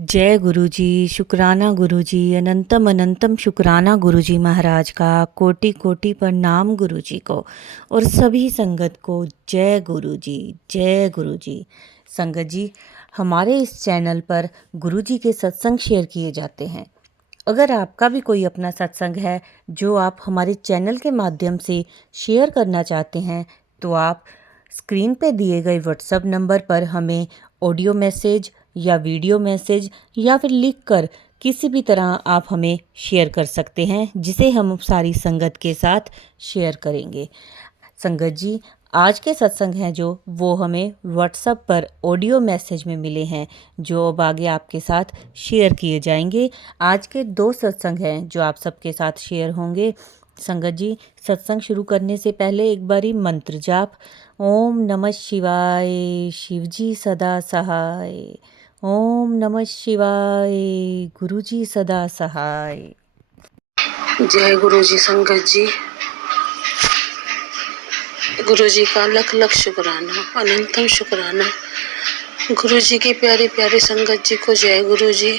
जय गुरुजी, शुक्राना गुरुजी, अनंतम अनंतम शुक्राना गुरुजी महाराज का। कोटि कोटि प्रणाम गुरुजी को और सभी संगत को जय गुरुजी, जय गुरुजी। संगत जी, हमारे इस चैनल पर गुरुजी के सत्संग शेयर किए जाते हैं। अगर आपका भी कोई अपना सत्संग है जो आप हमारे चैनल के माध्यम से शेयर करना चाहते हैं तो आप स्क्रीन पे दिए गए व्हाट्सएप नंबर पर हमें ऑडियो मैसेज या वीडियो मैसेज या फिर लिखकर किसी भी तरह आप हमें शेयर कर सकते हैं, जिसे हम सारी संगत के साथ शेयर करेंगे। संगत जी, आज के सत्संग हैं जो वो हमें व्हाट्सएप पर ऑडियो मैसेज में मिले हैं, जो अब आगे आपके साथ शेयर किए जाएंगे। आज के 2 सत्संग हैं जो आप सबके साथ शेयर होंगे। संगत जी, सत्संग शुरू करने से पहले एक बारी मंत्र जाप। ओम नमः शिवाय, शिवजी सदा सहाय। ओम नमः शिवाय, गुरुजी सदा सहाय। जय गुरुजी। संगत जी, गुरुजी का लख लख शुक्राना, अनंतम शुक्राना। गुरुजी की प्यारी प्यारी संगत जी को जय गुरुजी।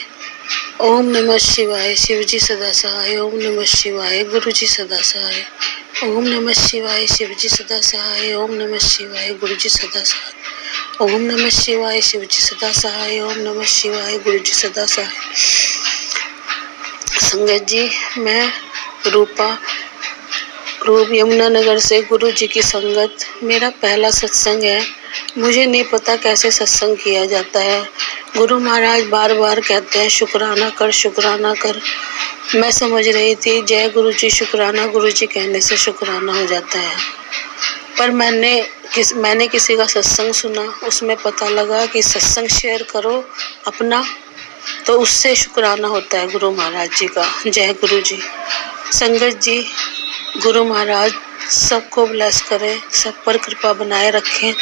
ओम नमः शिवाय, शिवजी सदा सहाय। ओम नमः शिवाय, गुरुजी सदा सहाय। ओम नमः शिवाय, शिवजी सदा सहाय। ओम नमः शिवाय, गुरुजी सदा सहाय। ओम नमः शिवाय, शिवजी सदा सहाय। ओम नमः शिवाय, गुरुजी सदा सहाय। संगत जी, मैं रूप यमुनानगर से गुरुजी की संगत। मेरा पहला सत्संग है। मुझे नहीं पता कैसे सत्संग किया जाता है। गुरु महाराज बार बार कहते हैं शुक्राना कर, शुक्राना कर। मैं समझ रही थी जय गुरुजी शुक्राना गुरुजी कहने से शुक्राना हो जाता है, पर मैंने किसी का सत्संग सुना, उसमें पता लगा कि सत्संग शेयर करो अपना, तो उससे शुक्राना होता है गुरु महाराज जी का। जय गुरुजी। संगत जी, गुरु महाराज सबको ब्लेस करें, सब पर कृपा बनाए रखें।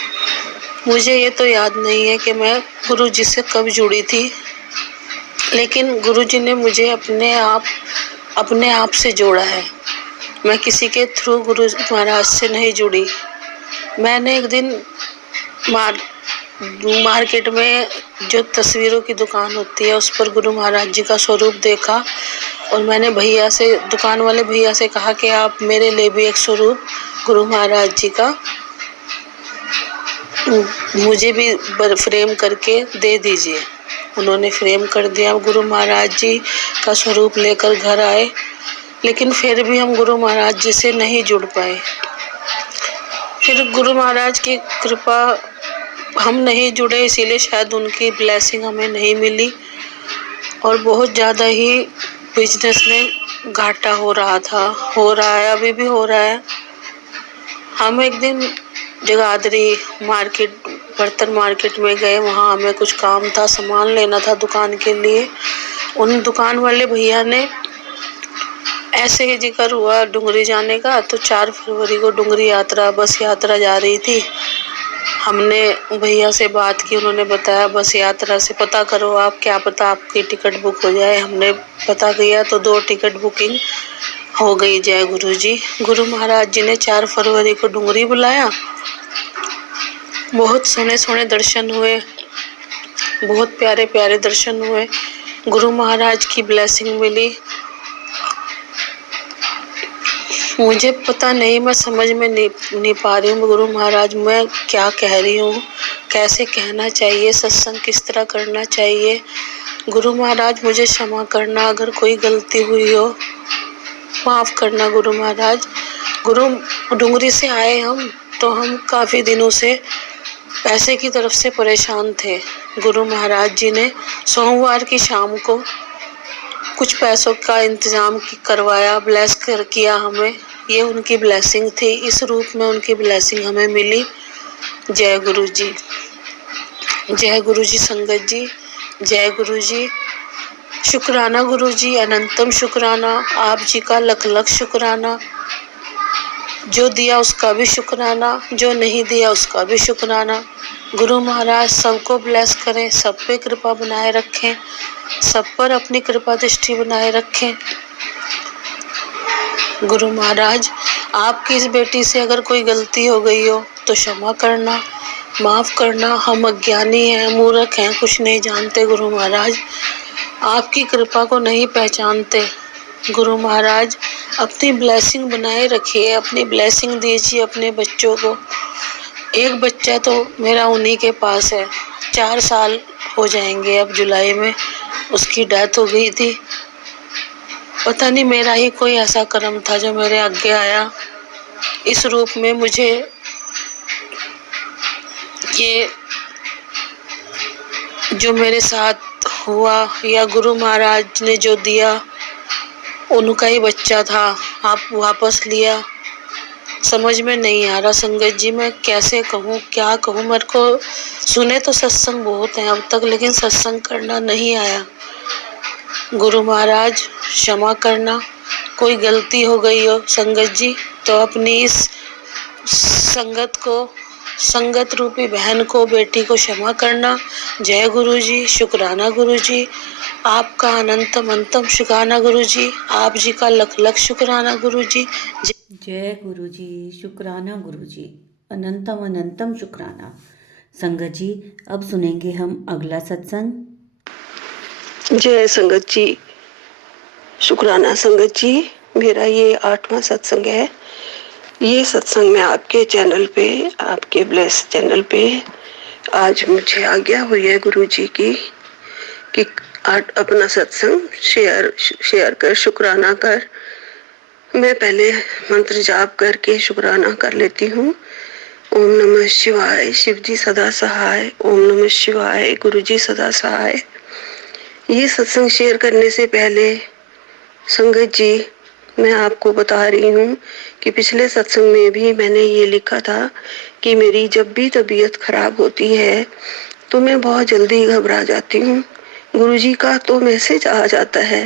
मुझे ये तो याद नहीं है कि मैं गुरु जी से कब जुड़ी थी, लेकिन गुरु जी ने मुझे अपने आप से जोड़ा है। मैं किसी के थ्रू गुरु महाराज से नहीं जुड़ी। मैंने एक दिन मार्केट में जो तस्वीरों की दुकान होती है उस पर गुरु महाराज जी का स्वरूप देखा, और मैंने दुकान वाले भैया से कहा कि आप मेरे लिए भी एक स्वरूप गुरु महाराज जी का मुझे भी फ्रेम करके दे दीजिए। उन्होंने फ्रेम कर दिया। गुरु महाराज जी का स्वरूप लेकर घर आए, लेकिन फिर भी हम गुरु महाराज जी से नहीं जुड़ पाए। फिर गुरु महाराज की कृपा, हम नहीं जुड़े, इसीलिए शायद उनकी ब्लेसिंग हमें नहीं मिली, और बहुत ज़्यादा ही बिजनेस में घाटा हो रहा है, अभी भी हो रहा है। हम एक दिन जगाधरी बर्तन मार्केट में गए। वहाँ हमें कुछ काम था, सामान लेना था दुकान के लिए। उन दुकान वाले भैया ने ऐसे ही जिक्र हुआ डुंगरी जाने का, तो 4 फरवरी को डुंगरी बस यात्रा जा रही थी। हमने भैया से बात की, उन्होंने बताया बस यात्रा से पता करो आप, क्या पता आपकी टिकट बुक हो जाए। हमने पता किया तो 2 टिकट बुकिंग हो गई। जय गुरुजी। गुरु महाराज जी ने 4 फरवरी को डुंगरी बुलाया। बहुत सोने सोने दर्शन हुए, बहुत प्यारे प्यारे दर्शन हुए। गुरु महाराज की ब्लेसिंग मिली। मुझे पता नहीं, मैं समझ में नहीं पा रही हूँ गुरु महाराज मैं क्या कह रही हूँ, कैसे कहना चाहिए, सत्संग किस तरह करना चाहिए। गुरु महाराज मुझे क्षमा करना, अगर कोई गलती हुई हो माफ़ करना गुरु महाराज। गुरु डुंगरी से आए हम, तो हम काफ़ी दिनों से पैसे की तरफ से परेशान थे। गुरु महाराज जी ने सोमवार की शाम को कुछ पैसों का इंतज़ाम करवाया, किया हमें। ये उनकी ब्लेसिंग थी, इस रूप में उनकी ब्लेसिंग हमें मिली। जय गुरु जी। जय गुरु जी। संगत जी, जय गुरु जी। शुक्राना गुरु जी, अनंतम शुक्राना। आप जी का लख लख शुक्राना। जो दिया उसका भी शुक्राना, जो नहीं दिया उसका भी शुक्राना। गुरु महाराज सबको ब्लेस करें, सब पे कृपा बनाए रखें, सब पर अपनी कृपा दृष्टि बनाए रखें। गुरु महाराज, आपकी इस बेटी से अगर कोई गलती हो गई हो तो क्षमा करना। माफ करना, हम अज्ञानी हैं, मूर्ख हैं, कुछ नहीं जानते गुरु महाराज, आपकी कृपा को नहीं पहचानते। गुरु महाराज अपनी ब्लेसिंग बनाए रखिए, अपनी ब्लेसिंग दीजिए अपने बच्चों को। एक बच्चा तो मेरा उन्हीं के पास है, 4 साल हो जाएंगे अब जुलाई में, उसकी डेथ हो गई थी। पता नहीं मेरा ही कोई ऐसा कर्म था जो मेरे आगे आया इस रूप में। मुझे ये जो मेरे साथ हुआ या गुरु महाराज ने जो दिया उनका ही बच्चा था, आप वापस लिया। समझ में नहीं आ रहा संगत जी, मैं कैसे कहूँ, क्या कहूँ। मेरे को सुने तो सत्संग बहुत है अब तक, लेकिन सत्संग करना नहीं आया। गुरु महाराज क्षमा करना, कोई गलती हो गई हो संगत जी तो अपनी इस संगत को, संगत रूपी बहन को, बेटी को क्षमा करना। जय गुरु जी, शुक्राना गुरु जी, आपका अनंतम अंतम शुक्राना गुरु जी, आप जी का लख लख शुक्राना गुरु जी। जय गुरु जी, शुक्राना गुरु जी, अनंतम अनंतम शुक्राना। संगत जी, अब सुनेंगे हम अगला सत्संग। जय संगत जी, शुक्राना संगत जी। मेरा ये 8वां सत्संग है। ये सत्संग मैं आपके चैनल पे, आपके ब्लेस चैनल पे आज मुझे आज्ञा हुई है गुरु जी की कि अपना सत्संग शेयर कर, शुक्राना कर। मैं पहले मंत्र जाप करके शुक्राना कर लेती हूँ। ओम नमः शिवाय, शिव जी सदा सहाय। ओम नमः शिवाय, गुरु जी सदा सहाय। ये सत्संग शेयर करने से पहले संगत जी, मैं आपको बता रही हूँ कि पिछले सत्संग में भी मैंने ये लिखा था कि मेरी जब भी तबीयत खराब होती है तो मैं बहुत जल्दी घबरा जाती हूँ। गुरुजी का तो मैसेज आ जाता है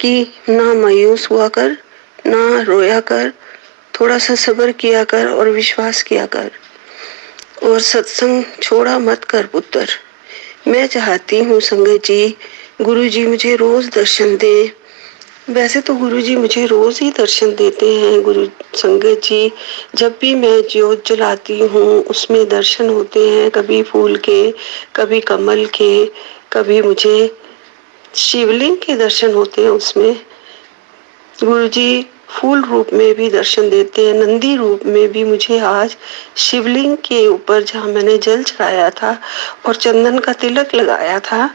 कि ना मायूस हुआ कर, ना रोया कर, थोड़ा सा सब्र किया कर और विश्वास किया कर, और सत्संग छोड़ा मत कर पुत्र। मैं चाहती हूँ संगत जी, गुरुजी मुझे रोज दर्शन दे। वैसे तो गुरुजी मुझे रोज ही दर्शन देते हैं। गुरु संगत जी, जब भी मैं ज्योत जलाती हूँ उसमें दर्शन होते हैं, कभी फूल के, कभी कमल के, कभी मुझे शिवलिंग के दर्शन होते हैं। उसमें गुरुजी फूल रूप में भी दर्शन देते हैं, नंदी रूप में भी। मुझे आज शिवलिंग के ऊपर जहाँ मैंने जल चढ़ाया था और चंदन का तिलक लगाया था,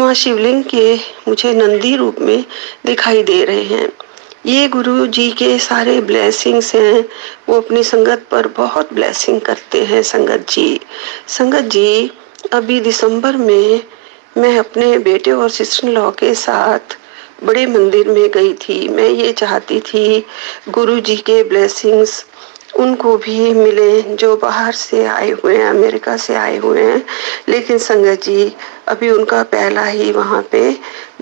वहाँ शिवलिंग के मुझे नंदी रूप में दिखाई दे रहे हैं। ये गुरु जी के सारे ब्लेसिंग्स हैं, वो अपनी संगत पर बहुत ब्लेसिंग करते हैं। संगत जी, अभी दिसंबर में मैं अपने बेटे और सिस्टर इन लॉ के साथ बड़े मंदिर में गई थी। मैं ये चाहती थी गुरु जी के ब्लेसिंग्स उनको भी मिले जो बाहर से आए हुए हैं, अमेरिका से आए हुए हैं। लेकिन संगत जी, अभी उनका पहला ही वहाँ पे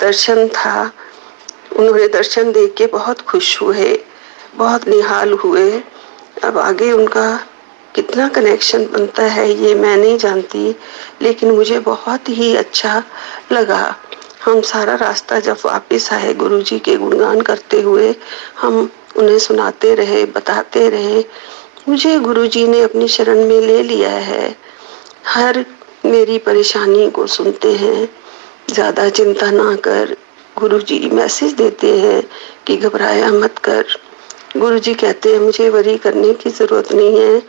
दर्शन था। उन्होंने दर्शन देख के बहुत खुश हुए, बहुत निहाल हुए। अब आगे उनका कितना कनेक्शन बनता है ये मैं नहीं जानती, लेकिन मुझे बहुत ही अच्छा लगा। हम सारा रास्ता जब वापस आए गुरुजी के गुणगान करते हुए, हम उन्हें सुनाते रहे, बताते रहे। मुझे गुरुजी ने अपनी शरण में ले लिया है, हर मेरी परेशानी को सुनते हैं। ज्यादा चिंता ना कर, गुरुजी मैसेज देते हैं कि घबराया मत कर। गुरुजी कहते हैं मुझे वरी करने की जरूरत नहीं है,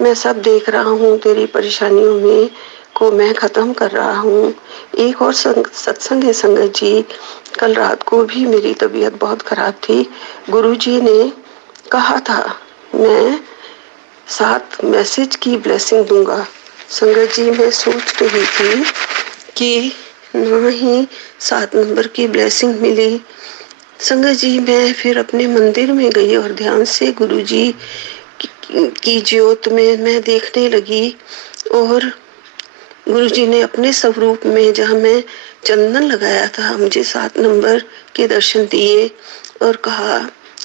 मैं सब देख रहा हूँ, तेरी परेशानियों में को मैं खत्म कर रहा हूँ। एक और सत्संग है संगत जी, कल रात को भी मेरी तबीयत बहुत खराब थी। गुरुजी ने कहा था मैं 7 मैसेज की ब्लेसिंग दूंगा। संगत जी, मैं सोच रही थी कि ना ही 7 नंबर की ब्लेसिंग मिली। संगत जी, मैं फिर अपने मंदिर में गई और ध्यान से गुरुजी की ज्योत में मैं देखने लगी, और गुरुजी ने अपने स्वरूप में, जहाँ मैं चंदन लगाया था, मुझे 7 नंबर के दर्शन दिए और कहा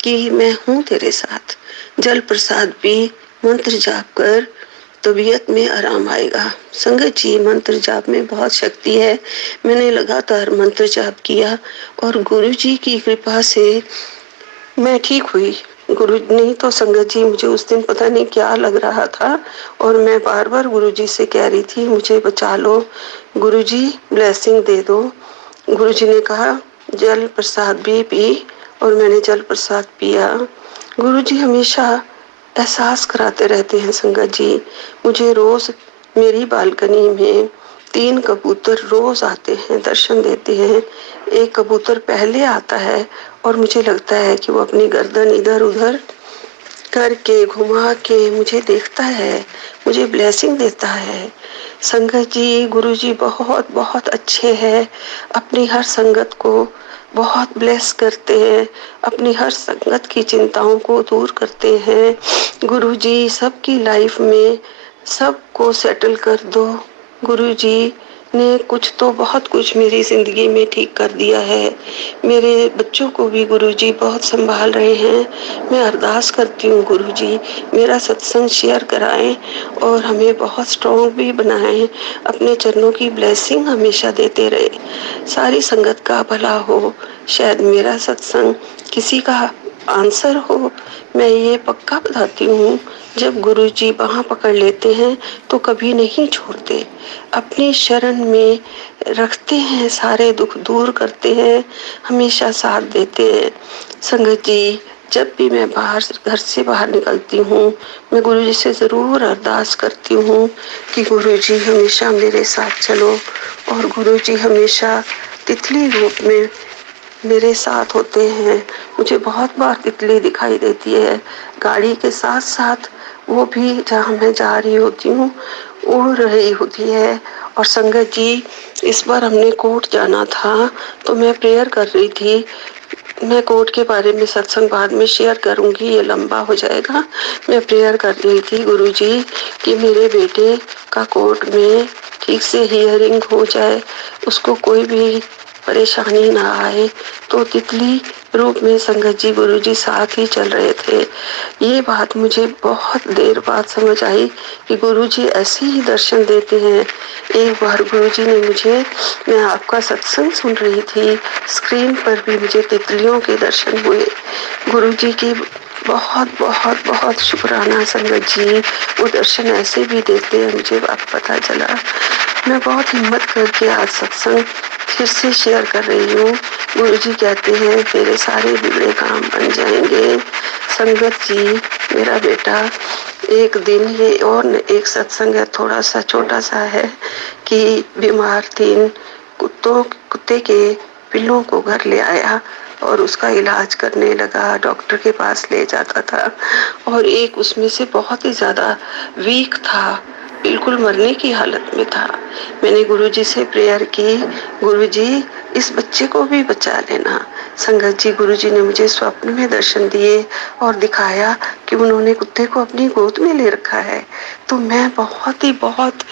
कि मैं हूँ तेरे साथ। जल प्रसाद पी, मंत्र जाप कर, तबीयत में आराम आएगा। संगत जी, मंत्र जाप में बहुत शक्ति है। मैंने लगातार मंत्र जाप किया और गुरुजी की कृपा से मैं ठीक हुई। गुरु नहीं तो संगत जी, मुझे उस दिन पता नहीं क्या लग रहा था और मैं बार बार गुरु जी से कह रही थी मुझे बचा लो, गुरु जी ब्लेसिंग दे दो। गुरु जी ने कहा जल प्रसाद भी पी, और मैंने जल प्रसाद पिया। गुरु जी हमेशा एहसास कराते रहते हैं संगत जी। मुझे रोज मेरी बालकनी में 3 कबूतर रोज आते हैं, दर्शन देते हैं। एक कबूतर पहले आता है और मुझे लगता है कि वो अपनी गर्दन इधर उधर करके घुमा के मुझे देखता है, मुझे ब्लेसिंग देता है। संगत जी, गुरु जी बहुत बहुत अच्छे हैं। अपनी हर संगत को बहुत ब्लेस करते हैं, अपनी हर संगत की चिंताओं को दूर करते हैं। गुरु जी सबकी लाइफ में सबको सेटल कर दो। गुरु जी ने कुछ तो बहुत कुछ मेरी जिंदगी में ठीक कर दिया है। मेरे बच्चों को भी गुरु जी बहुत संभाल रहे हैं। मैं अरदास करती हूँ गुरु जी मेरा सत्संग शेयर कराएं और हमें बहुत स्ट्रॉन्ग भी बनाएं। अपने चरणों की ब्लेसिंग हमेशा देते रहे। सारी संगत का भला हो। शायद मेरा सत्संग किसी का आंसर हो। मैं ये पक्का बताती हूँ, जब गुरु जी बाँह पकड़ लेते हैं तो कभी नहीं छोड़ते। अपनी शरण में रखते हैं, सारे दुख दूर करते हैं, हमेशा साथ देते हैं। संगत जी, जब भी मैं घर से बाहर निकलती हूँ, मैं गुरु जी से ज़रूर अरदास करती हूँ कि गुरु जी हमेशा मेरे साथ चलो। और गुरु जी हमेशा तितली रूप में मेरे साथ होते हैं। मुझे बहुत बार तितली दिखाई देती है गाड़ी के साथ साथ, वो भी जहाँ मैं जा रही होती हूँ उड़ रही होती है। और संगत जी, इस बार हमने कोर्ट जाना था तो मैं प्रेयर कर रही थी। मैं कोर्ट के बारे में सत्संग बाद में शेयर करूंगी, ये लंबा हो जाएगा। मैं प्रेयर कर रही थी गुरु जी कि मेरे बेटे का कोर्ट में ठीक से हियरिंग हो जाए, उसको कोई भी परेशानी ना आए। तो तितली रूप में संगत जी गुरु जी साथ ही चल रहे थे। ये बात मुझे बहुत देर बाद समझ आई कि गुरु जी ऐसे ही दर्शन देते हैं। एक बार गुरु जी ने मुझे, मैं आपका सत्संग सुन रही थी, स्क्रीन पर भी मुझे तितलियों के दर्शन हुए। गुरु जी की बहुत बहुत बहुत शुक्राना संगत जी। वो दर्शन ऐसे भी देते हैं, मुझे अब पता चला। मैं बहुत हिम्मत करके आज सत्संग फिर से शेयर कर रही हूँ। गुरु जी कहते हैं तेरे सारे बिगड़े काम बन जाएंगे। संगत जी, मेरा बेटा एक दिन, ये और एक सत्संग है, थोड़ा सा छोटा सा है, कि बीमार 3 कुत्ते के पिल्लों को घर ले आया और उसका इलाज करने लगा, डॉक्टर के पास ले जाता था। और एक उसमें से बहुत ही ज्यादा वीक था, बिल्कुल मरने की हालत में था। मैंने गुरुजी से प्रेयर की, गुरुजी इस बच्चे को भी बचा लेना। संगत जी, गुरुजी ने मुझे स्वप्न में दर्शन दिए और दिखाया कि उन्होंने कुत्ते को अपनी गोद में ले रखा है। तो मैं बहुत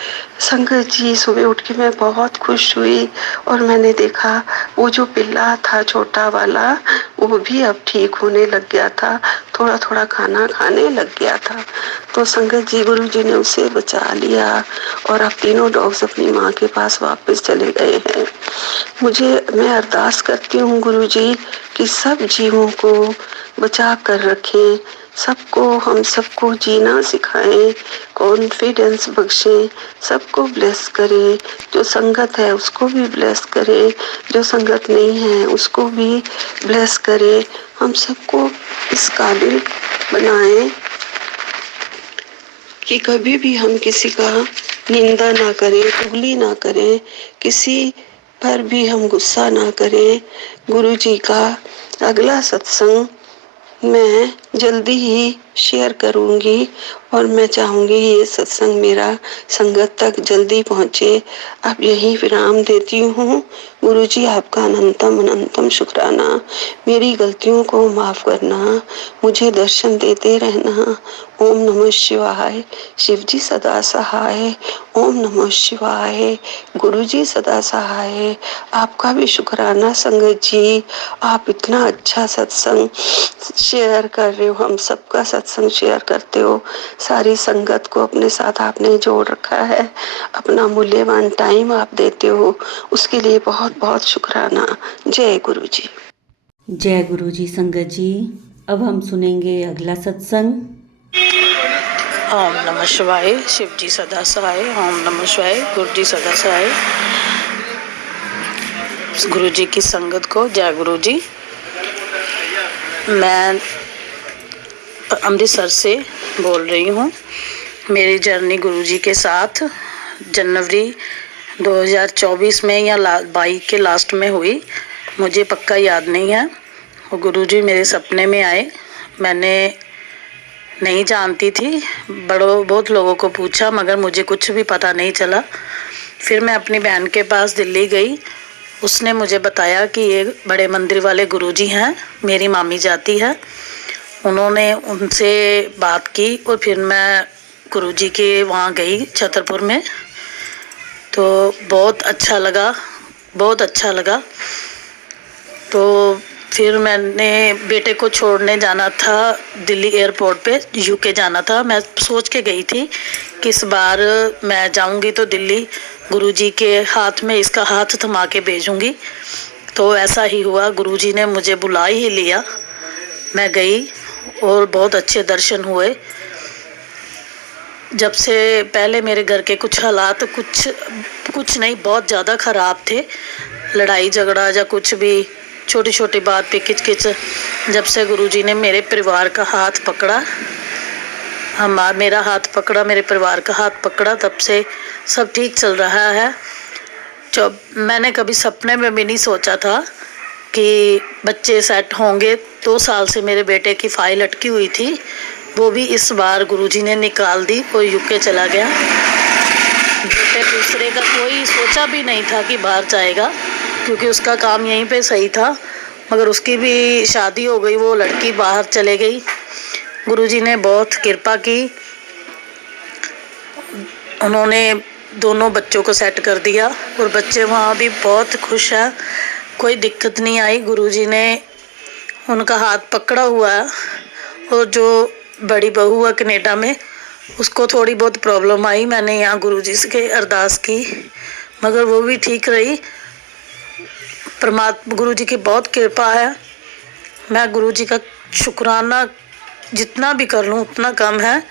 संगत जी, सुबह उठ के मैं बहुत खुश हुई और मैंने देखा वो जो पिल्ला था छोटा वाला, वो भी अब ठीक होने लग गया था, थोड़ा थोड़ा खाना खाने लग गया था। तो संगत जी, गुरु जी ने उसे बचा लिया और अब तीनों डॉग्स अपनी माँ के पास वापस चले गए हैं। मैं अरदास करती हूँ गुरु जी कि सब जीवों को बचा कर रखें, हम सबको जीना सिखाएं, कॉन्फिडेंस बख्शें, सबको ब्लेस करें। जो संगत है उसको भी ब्लेस करें, जो संगत नहीं है उसको भी ब्लेस करें। हम सबको इस काबिल बनाएं कि कभी भी हम किसी का निंदा ना करें, चुगली ना करें, किसी पर भी हम गुस्सा ना करें। गुरु जी का अगला सत्संग मैं जल्दी ही शेयर करूंगी और मैं चाहूंगी ये सत्संग मेरा संगत तक जल्दी पहुंचे। अब यही विराम देती हूँ। गुरु जी, आपका अनंतम अनंतम शुक्राना। मेरी गलतियों को माफ करना, मुझे दर्शन देते रहना। ओम नमः शिवाय। शिव जी सदा सहाय। ओम नमः शिवाय। गुरु जी सदा सहाय। आपका भी शुक्राना संगत जी, आप इतना अच्छा सत्संग शेयर कर रहे हो, हम सबका सत्संग शेयर करते हो, सारी संगत को अपने साथ आपने जोड़ रखा है, अपना मूल्यवान टाइम आप देते हो, उसके लिए बहुत बहुत शुक्राना। जय गुरु जी। जय गुरु जी संगत जी। अब हम सुनेंगे अगला सत्संग। ओम नमः शिवाय, शिव जी सदा सहाय। ओम नमः शिवाय, गुरु जी सदा सहाय। गुरु जी की संगत को जय गुरु जी। मैं अमृतसर से बोल रही हूँ। मेरी जर्नी गुरु जी के साथ जनवरी 2024 में या 22 के लास्ट में हुई, मुझे पक्का याद नहीं है। और गुरु जी मेरे सपने में आए। मैंने नहीं जानती थी, बहुत लोगों को पूछा मगर मुझे कुछ भी पता नहीं चला। फिर मैं अपनी बहन के पास दिल्ली गई। उसने मुझे बताया कि ये बड़े मंदिर वाले गुरुजी हैं, मेरी मामी जाती है। उन्होंने उनसे बात की और फिर मैं गुरुजी के वहाँ गई छतरपुर में। तो बहुत अच्छा लगा, बहुत अच्छा लगा। तो फिर मैंने बेटे को छोड़ने जाना था दिल्ली एयरपोर्ट पे, यूके जाना था। मैं सोच के गई थी कि इस बार मैं जाऊंगी तो दिल्ली गुरुजी के हाथ में इसका हाथ थमा के भेजूंगी। तो ऐसा ही हुआ, गुरुजी ने मुझे बुला ही लिया। मैं गई और बहुत अच्छे दर्शन हुए। जब से पहले मेरे घर के कुछ हालात कुछ नहीं, बहुत ज़्यादा ख़राब थे। लड़ाई झगड़ा या कुछ भी छोटी छोटी बात पे किचकिच। जब से गुरुजी ने मेरे परिवार का हाथ पकड़ा, मेरा हाथ पकड़ा, मेरे परिवार का हाथ पकड़ा, तब से सब ठीक चल रहा है। जब मैंने कभी सपने में भी नहीं सोचा था कि बच्चे सेट होंगे। 2 साल से मेरे बेटे की फाइल अटकी हुई थी, वो भी इस बार गुरुजी ने निकाल दी और यूके चला गया। बेटे दूसरे का कोई सोचा भी नहीं था कि बाहर जाएगा, क्योंकि उसका काम यहीं पे सही था, मगर उसकी भी शादी हो गई, वो लड़की बाहर चले गई। गुरुजी ने बहुत कृपा की, उन्होंने दोनों बच्चों को सेट कर दिया और बच्चे वहाँ भी बहुत खुश हैं, कोई दिक्कत नहीं आई। गुरुजी ने उनका हाथ पकड़ा हुआ है। और जो बड़ी बहू है कनाडा में, उसको थोड़ी बहुत प्रॉब्लम आई। मैंने यहाँ गुरुजी से अरदास की मगर वो भी ठीक रही। परमात्मा गुरुजी की बहुत कृपा है। मैं गुरुजी का शुक्राना जितना भी कर लूँ उतना कम है।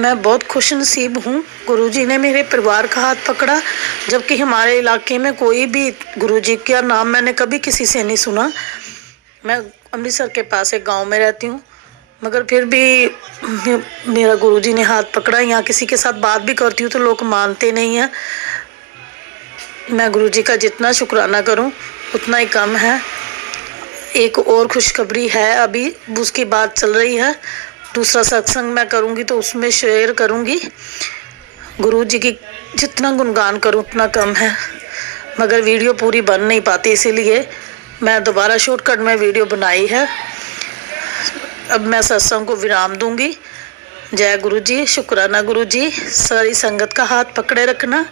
मैं बहुत खुश नसीब हूँ। गुरुजी ने मेरे परिवार का हाथ पकड़ा, जबकि हमारे इलाके में कोई भी गुरुजी का नाम मैंने कभी किसी से नहीं सुना। मैं अमृतसर के पास एक गांव में रहती हूँ, मगर फिर भी मेरा गुरुजी ने हाथ पकड़ा। यहाँ किसी के साथ बात भी करती हूँ तो लोग मानते नहीं हैं। मैं गुरुजी का जितना शुक्राना करूँ उतना ही कम है। एक और खुशखबरी है, अभी उसकी बात चल रही है। दूसरा सत्संग मैं करूँगी तो उसमें शेयर करूँगी। गुरुजी की जितना गुणगान करूँ उतना कम है, मगर वीडियो पूरी बन नहीं पाती, इसीलिए मैं दोबारा शॉर्टकट में वीडियो बनाई है। अब मैं सत्संग को विराम दूंगी। जय गुरु जी, शुक्राना गुरु जी। सारी संगत का हाथ पकड़े रखना।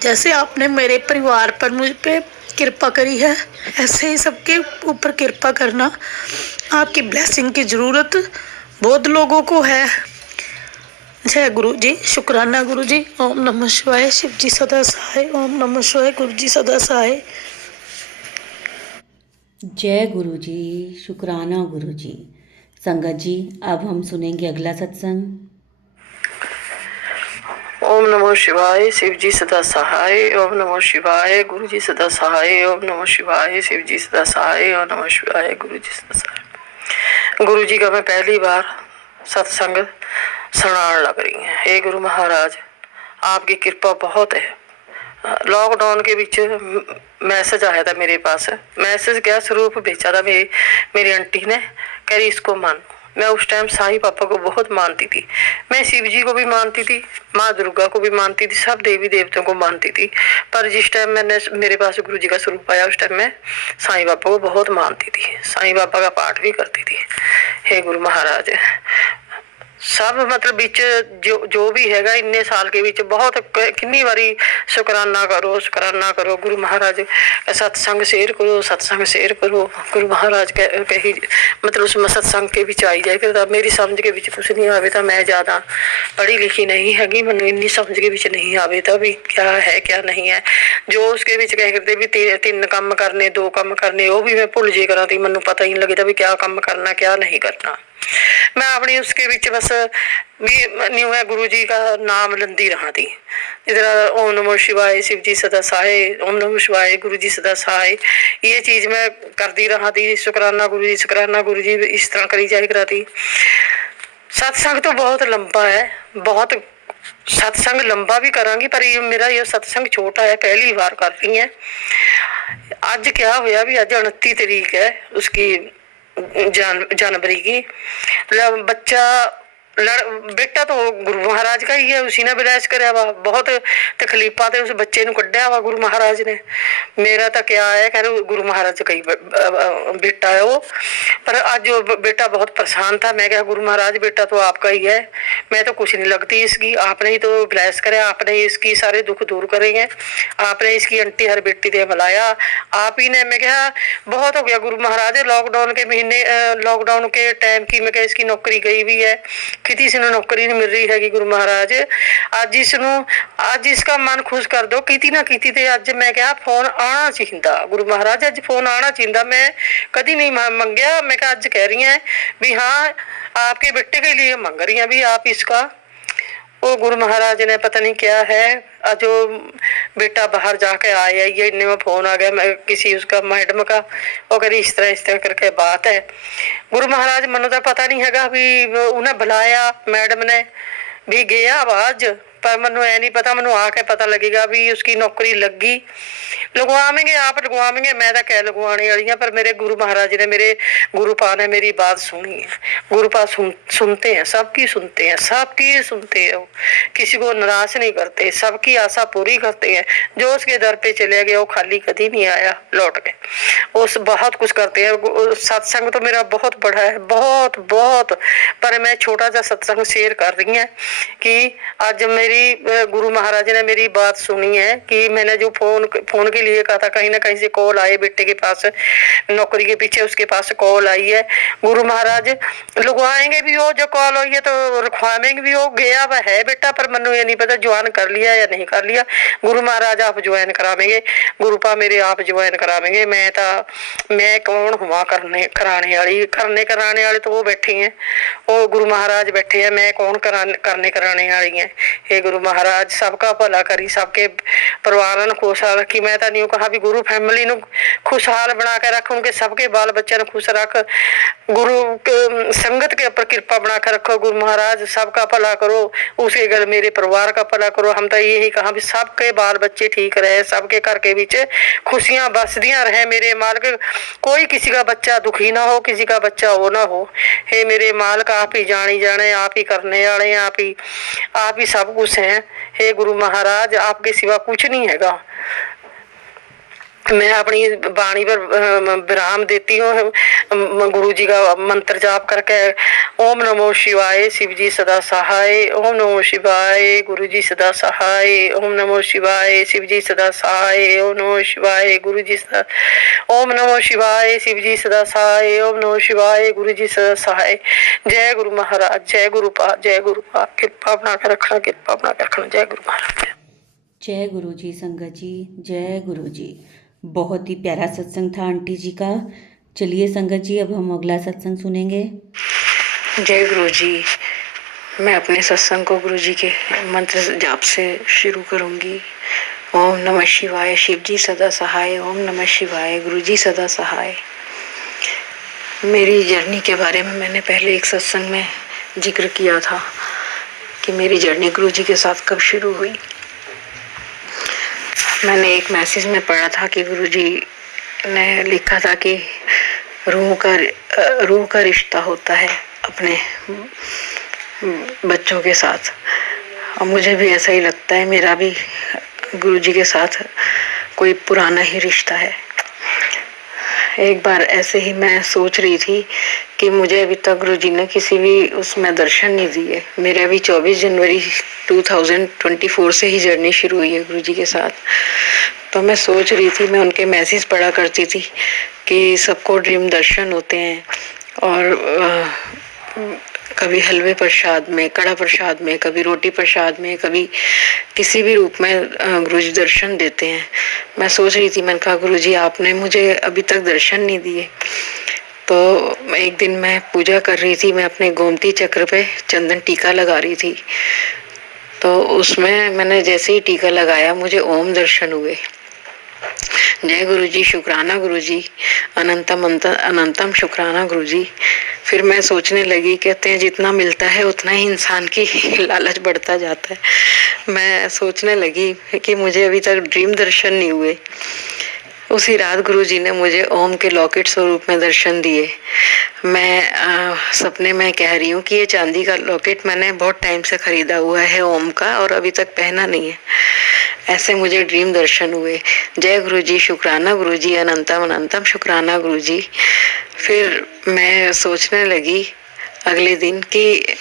जैसे आपने मेरे परिवार पर मुझ पे कृपा करी है, ऐसे ही सबके ऊपर कृपा करना। आपकी ब्लेसिंग की ज़रूरत बहुत लोगों को है। जय गुरु जी, शुक्राना गुरु जी। ओम नमः शिवाय, शिव जी सदा सहाय। ओम नमः शिवाय, गुरु जी सदा सहाय। जय गुरु जी, शुक्राना गुरु जी। संगत जी, अब हम सुनेंगे अगला सत्संग। ओम नमः शिवाय, शिव जी सदा सहाय। ओम नमः शिवाय, गुरु जी सदा सहाय। ओम नमः शिवाय, शिव जी सदा सहाय। ओम नमः शिवाय, गुरु जी सदा सहाय। गुरु जी का मैं पहली बार सत्संग सुनाने लग रही हैं। हे गुरु महाराज, आपकी कृपा बहुत है। लॉकडाउन के बीच मैसेज आया था मेरे पास। मैसेज क्या स्वरूप भेजा था मेरी आंटी ने, कह रही इसको मान। मैं उस टाइम साईं पापा को बहुत मानती थी। मैं शिव जी को भी मानती थी, माँ दुर्गा को भी मानती थी, सब देवी देवताओं को मानती थी। पर जिस टाइम मेरे पास गुरु जी का स्वरूप आया, उस टाइम मैं साईं पापा को बहुत मानती थी, साईं पापा का पाठ भी करती थी। हे गुरु महाराज, सब मतलब बिच जो भी हैगा इन्ने साल के बिच बहुत किन्नी बारी शुकराना करो गुरु महाराज सत्संग शेयर करो, सत्संग शेयर करो। गुरु महाराज कही मतलब उस सत्संग के बिच आई जाए कि मेरी समझ के बिच कुछ नहीं आवे तो मैं ज्यादा पढ़ी लिखी नहीं हैगी, मैनू इन्नी समझ के बिच नहीं आवे तो भी क्या है क्या नहीं है। जो उसके बिच कह करते भी तीन काम करने, दो काम करने, वो भी मैं भुल जे करा थी, मैनू पता ही नहीं लगता भी क्या काम करना क्या नहीं करना। मैं अपनी उसके बीच बस भी न्यू है गुरु जी का नाम लंदी रहा थी। इधर ओम नमो शिवाय, शिव जी सदा सहाय, ओम नमो शिवाय, गुरु जी सदा सहाय, ये चीज मैं करती रहा थी। शुकराना गुरु जी, इस तरह करी जाए करा थी। सत्संग तो बहुत लंबा है, बहुत सत्संग लंबा भी करांगी, पर ये मेरा ये सत्संग छोटा है, पहली बार कर रही है। अज क्या होया भी अज 29 तरीक है उसकी जनवरी की। बच्चा बेटा तो गुरु महाराज का ही है, उसी ने विलास कराया वा। बहुत तकलीफा ते उस बच्चे नु कढ़िया वा गुरु महाराज ने। मेरा तो क्या है कह गुरु महाराज का ही बेटा है वो। पर आज जो बेटा बहुत परेशान था, मैं क्या गुरु महाराज बेटा तो आपका ही है, मैं तो कुछ नहीं लगती इसकी, आपने ही तो विलास कराया, आपने ही इसकी सारे दुख दूर करेंगे, आपने इसकी अंटी हर बेटी दे मिलाया, आप ही ने। मैं क्या बहुत हो गया गुरु महाराज, लॉकडाउन के महीने लॉकडाउन के टाइम की मैं क्या इसकी नौकरी गई भी है, किसी से नौकरी नहीं मिल रही हैगी। गुरु महाराज अज इसका मन खुश कर दो, किती ना किती ते अज मैं क्या फोन आना चाहिए गुरु महाराज, अज फोन आना चाहिए। मैं कदी नहीं मंगया, मैं क्या अज कह रही है भी हाँ आपके बेटे के लिए मांग रही है भी आप इसका। वो गुरु महाराज ने पता नहीं क्या है, जो बेटा बाहर जाके आया ये इन्ने में फोन आ गया किसी उसका मैडम का, वो कह रही इस तरह करके बात है। गुरु महाराज मनु तो पता नहीं हैगा भी उन्हें बुलाया मैडम ने भी गया आवाज, पर मनु ऐ नहीं पता, मनु आके पता लगेगा भी उसकी नौकरी लगी। लगवाएंगे आप लगवाएंगे, मैं तो क्या लगवाने वाली है, पर मेरे गुरु महाराज ने मेरे गुरुपा ने मेरी बात सुनी है। गुरुपा सुनते हैं, सबकी सुनते हैं, सबकी सुनते हैं, किसी को निराश नहीं करते, सबकी आशा पूरी करते हैं। जो उसके दर पे चले गए वो खाली कभी नहीं आया लौट के, उस बहुत कुछ करते हैं। सत्संग तो मेरा बहुत बड़ा है, बहुत बहुत, पर मैं छोटा सा सत्संग शेयर कर रही है कि आज मेरी गुरु महाराज ने मेरी बात सुनी है कि मैंने जो फोन के लिए कहा था, कहीं ना कहीं से कॉल आए बेटे के पास, नौकरी के पीछे उसके पास कॉल आई है। गुरु महाराज लगवाएंगे भी, वो जो कॉल हुई है तो रखवाएंगे भी, वो गया वह है बेटा, पर मनु ये नहीं पता ज्वाइन कर लिया या नहीं कर लिया। गुरु महाराज आप ज्वाइन करावेंगे, गुरुपा मेरे आप ज्वाइन करावेंगे। मैं कौन हुआ कराने वाली तो वो बैठे हैं, वो गुरु महाराज बैठे हैं, मैं कौन कराने वाली है। हे गुरु महाराज सबका भला करी, सबके परिवार खुशहाल रखी। मैं तो नहीं कहा भी गुरु फैमिली नु खुशहाल बना के रख, उनके सबके बाल बच्चे खुश रख, गुरु संगत के ऊपर कृपा बना कर रखो। गुरु महाराज सबका भला करो, उसी गल मेरे परिवार का भला करो। हम तो यही कहा भी सबके बाल बच्चे ठीक रहे, सबके घर के बीच खुशियां बसदियां रहे मेरे मालिक, कोई किसी का बच्चा दुखी ना हो, किसी का बच्चा वो ना हो। हे मेरे मालिक आप ही जानी जाने, आप ही करने वाले, आप ही सब कुछ हैं। हे गुरु महाराज आपके सिवा कुछ नहीं हैगा। मैं अपनी वाणी पर विराम देती हूँ, गुरु जी का मंत्र जाप करके। ओम नमो शिवाय, शिव जी सदा सहाय, ओम नमो शिवाय, गुरु जी सदा सहाय, ओम नमो शिवाय, शिव जी सदा सहाय, ओम नमो शिवाय, गुरु जी सदा, ओम नमो शिवाय, शिव जी सदा सहाय, ओम नमो शिवाय, गुरु जी सदा सहाय। जय गुरु महाराज, जय गुरुपा, जय गुरुपा, कृपा बना कर रखना, कृपा बना कर रखना। जय गुरु महाराज। जय गुरु जी संगत जी, जय गुरु जी। बहुत ही प्यारा सत्संग था आंटी जी का। चलिए संगत जी अब हम अगला सत्संग सुनेंगे। जय गुरु जी। मैं अपने सत्संग को गुरु जी के मंत्र जाप से शुरू करूंगी। ओम नमः शिवाय, शिव जी सदा सहाय, ओम नमः शिवाय, गुरु जी सदा सहाय। मेरी जर्नी के बारे में मैंने पहले एक सत्संग में जिक्र किया था कि मेरी जर्नी गुरु जी के साथ कब शुरू हुई। मैंने एक मैसेज में पढ़ा था कि गुरु जी ने लिखा था कि रूह का रिश्ता होता है अपने बच्चों के साथ, और मुझे भी ऐसा ही लगता है। मेरा भी गुरु जी के साथ कोई पुराना ही रिश्ता है। एक बार ऐसे ही मैं सोच रही थी कि मुझे अभी तक गुरुजी ने किसी भी उसमें दर्शन नहीं दिए। मेरे अभी 24 जनवरी 2024 से ही जर्नी शुरू हुई है गुरुजी के साथ। तो मैं सोच रही थी, मैं उनके मैसेज पढ़ा करती थी कि सबको ड्रीम दर्शन होते हैं, और कभी हलवे प्रसाद में, कड़ा प्रसाद में, कभी रोटी प्रसाद में, कभी किसी भी रूप में गुरुजी दर्शन देते हैं। मैं सोच रही थी, मैंने कहा गुरुजी आपने मुझे अभी तक दर्शन नहीं दिए। तो एक दिन मैं पूजा कर रही थी, मैं अपने गोमती चक्र पे चंदन टीका लगा रही थी। तो उसमें मैंने जैसे ही टीका लगाया मुझे ओम दर्शन हुए। जय गुरुजी, शुक्राना गुरुजी, अनंतम अनंतम शुक्राना गुरुजी। फिर मैं सोचने लगी, कहते हैं जितना मिलता है उतना ही इंसान की लालच बढ़ता जाता है। मैं सोचने लगी कि मुझे अभी तक ड्रीम दर्शन नहीं हुए। उसी रात गुरुजी ने मुझे ओम के लॉकेट स्वरूप में दर्शन दिए। मैं सपने में कह रही हूँ कि ये चांदी का लॉकेट मैंने बहुत टाइम से खरीदा हुआ है ओम का, और अभी तक पहना नहीं है। ऐसे मुझे ड्रीम दर्शन हुए। जय गुरुजी, शुक्राना गुरुजी, अनंतम अनंतम शुक्राना गुरुजी। फिर मैं सोचने लगी अगले दिन कि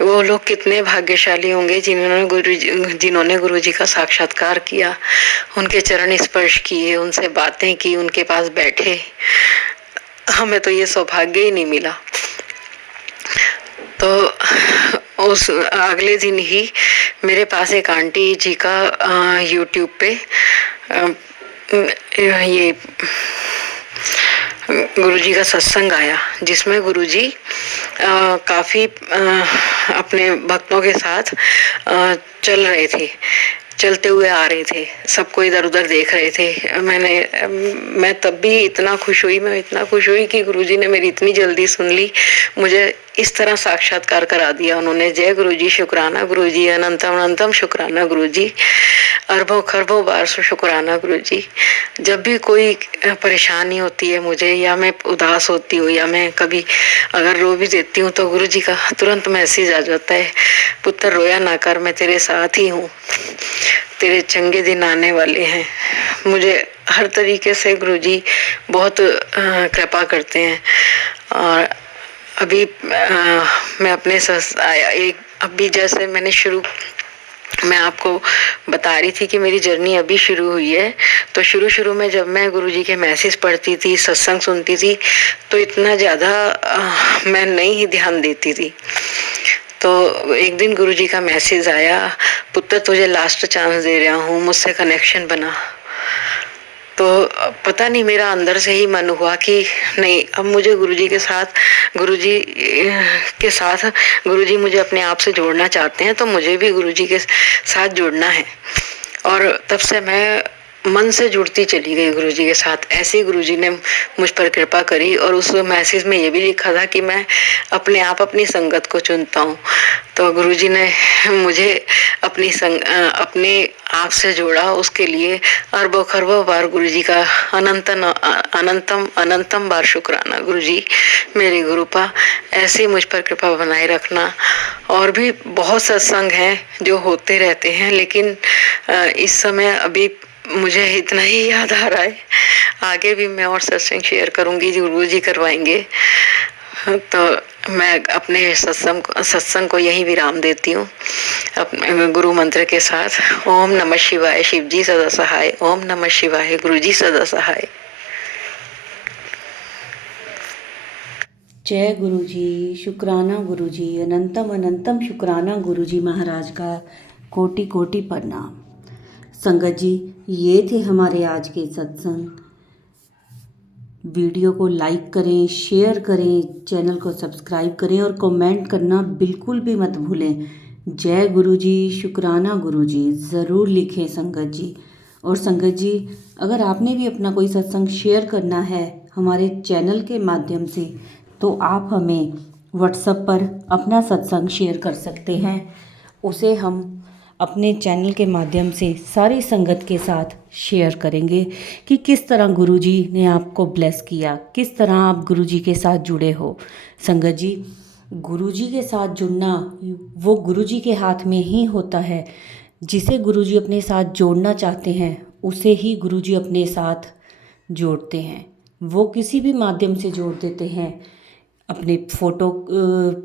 वो लोग कितने भाग्यशाली होंगे जिन्होंने गुरुजी का साक्षात्कार किया, उनके चरण स्पर्श किए, उनसे बातें की, उनके पास बैठे। हमें तो ये सौभाग्य ही नहीं मिला। तो उस अगले दिन ही मेरे पास एक आंटी जी का यूट्यूब पे ये गुरुजी का सत्संग आया, जिसमें गुरुजी काफी अपने भक्तों के साथ चल रहे थे, चलते हुए आ रहे थे, सबको इधर उधर देख रहे थे। मैं तब भी इतना खुश हुई कि गुरुजी ने मेरी इतनी जल्दी सुन ली, मुझे इस तरह साक्षात्कार करा दिया उन्होंने। जय गुरुजी, शुक्राना गुरुजी, अनंतम अनंतम शुक्राना गुरुजी, अरबों खरबों बार शुक्राना गुरुजी। जब भी कोई परेशानी होती है मुझे, या मैं उदास होती हूँ, या मैं कभी अगर रो भी देती हूँ, तो गुरुजी का तुरंत मैसेज आ जाता है, पुत्र रोया ना कर, मैं तेरे साथ ही हूँ, तेरे चंगे दिन आने वाले हैं। मुझे हर तरीके से गुरुजी बहुत कृपा करते हैं। और अभी मैं अपने अभी जैसे मैं आपको बता रही थी कि मेरी जर्नी अभी शुरू हुई है। तो शुरू में जब मैं गुरुजी के मैसेज पढ़ती थी, सत्संग सुनती थी, तो इतना ज़्यादा मैं नहीं ही ध्यान देती थी। तो एक दिन गुरुजी का मैसेज आया, पुत्र तुझे लास्ट चांस दे रहा हूँ, मुझसे कनेक्शन बना। तो पता नहीं, मेरा अंदर से ही मन हुआ कि नहीं, अब मुझे गुरुजी के साथ गुरुजी मुझे अपने आप से जोड़ना चाहते हैं, तो मुझे भी गुरुजी के साथ जुड़ना है। और तब से मैं मन से जुड़ती चली गई गुरुजी के साथ। ऐसे ही गुरुजी ने मुझ पर कृपा करी, और उस मैसेज में ये भी लिखा था कि मैं अपने आप अपनी संगत को चुनता हूँ। तो गुरुजी ने मुझे अपने आप से जोड़ा, उसके लिए अरबों खरबों बार गुरुजी का अनंतम बार शुक्राना गुरुजी, मेरे गुरुपा। ऐसे ही मुझ पर कृपा बनाए रखना। और भी बहुत सत्संग हैं जो होते रहते हैं, लेकिन इस समय अभी मुझे इतना ही याद आ रहा है। आगे भी मैं और सत्संग शेयर करूंगी जो गुरुजी करवाएंगे। तो मैं अपने सत्संग को यही विराम देती हूँ अपने गुरु मंत्र के साथ। ओम नमः शिवाय, शिव जी सदा सहाय। ओम नमः शिवाय, गुरु जी सदा सहाय। जय गुरुजी, शुक्राना गुरुजी, अनंतम अनंतम शुक्राना गुरुजी महाराज का कोटि कोटि प्रणाम। संगत जी, ये थे हमारे आज के सत्संग। वीडियो को लाइक करें, शेयर करें, चैनल को सब्सक्राइब करें, और कमेंट करना बिल्कुल भी मत भूलें। जय गुरुजी, शुक्राना गुरुजी ज़रूर लिखें संगत जी। और संगत जी, अगर आपने भी अपना कोई सत्संग शेयर करना है हमारे चैनल के माध्यम से, तो आप हमें व्हाट्सएप पर अपना सत्संग शेयर कर सकते हैं। उसे हम अपने चैनल के माध्यम से सारी संगत के साथ शेयर करेंगे कि किस तरह गुरुजी ने आपको ब्लेस किया, किस तरह आप गुरुजी के साथ जुड़े हो। संगत जी, गुरुजी के साथ जुड़ना वो गुरुजी के हाथ में ही होता है। जिसे गुरुजी अपने साथ जोड़ना चाहते हैं, उसे ही गुरुजी अपने साथ जोड़ते हैं। वो किसी भी माध्यम से जोड़ देते हैं, अपने फ़ोटो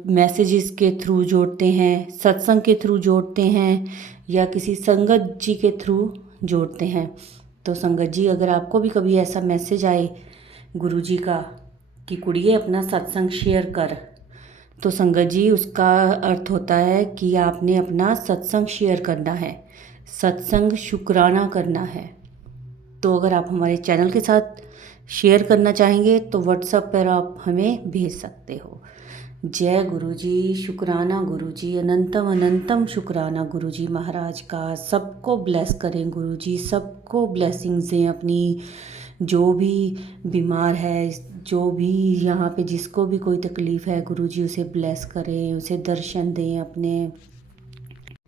मैसेजेस के थ्रू जोड़ते हैं, सत्संग के थ्रू जोड़ते हैं, या किसी संगत जी के थ्रू जोड़ते हैं। तो संगत जी, अगर आपको भी कभी ऐसा मैसेज आए गुरु जी का कि कुड़िए अपना सत्संग शेयर कर, तो संगत जी उसका अर्थ होता है कि आपने अपना सत्संग शेयर करना है, सत्संग शुक्राना करना है। तो अगर आप हमारे चैनल के साथ शेयर करना चाहेंगे तो व्हाट्सएप पर आप हमें भेज सकते हो। जय गुरु जी, शुक्राना गुरु जी, अनंतम अनंतम शुक्राना गुरु जी महाराज का। सबको ब्लेस करें गुरु जी, सबको ब्लेसिंग्स दें अपनी। जो भी बीमार है, जो भी यहाँ पे जिसको भी कोई तकलीफ़ है, गुरु जी उसे ब्लेस करें, उसे दर्शन दें अपने।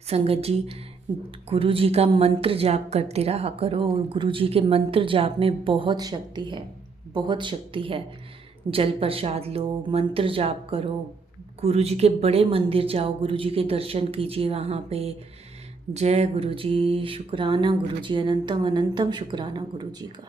संगत जी, गुरु जी का मंत्र जाप करते रहा करो। गुरु जी के मंत्र जाप में बहुत शक्ति है, बहुत शक्ति है। जल प्रसाद लो, मंत्र जाप करो, गुरु जी के बड़े मंदिर जाओ, गुरु जी के दर्शन कीजिए वहाँ पे। जय गुरु जी, शुक्राना गुरु जी, अनंतम अनंतम शुक्राना गुरु जी का।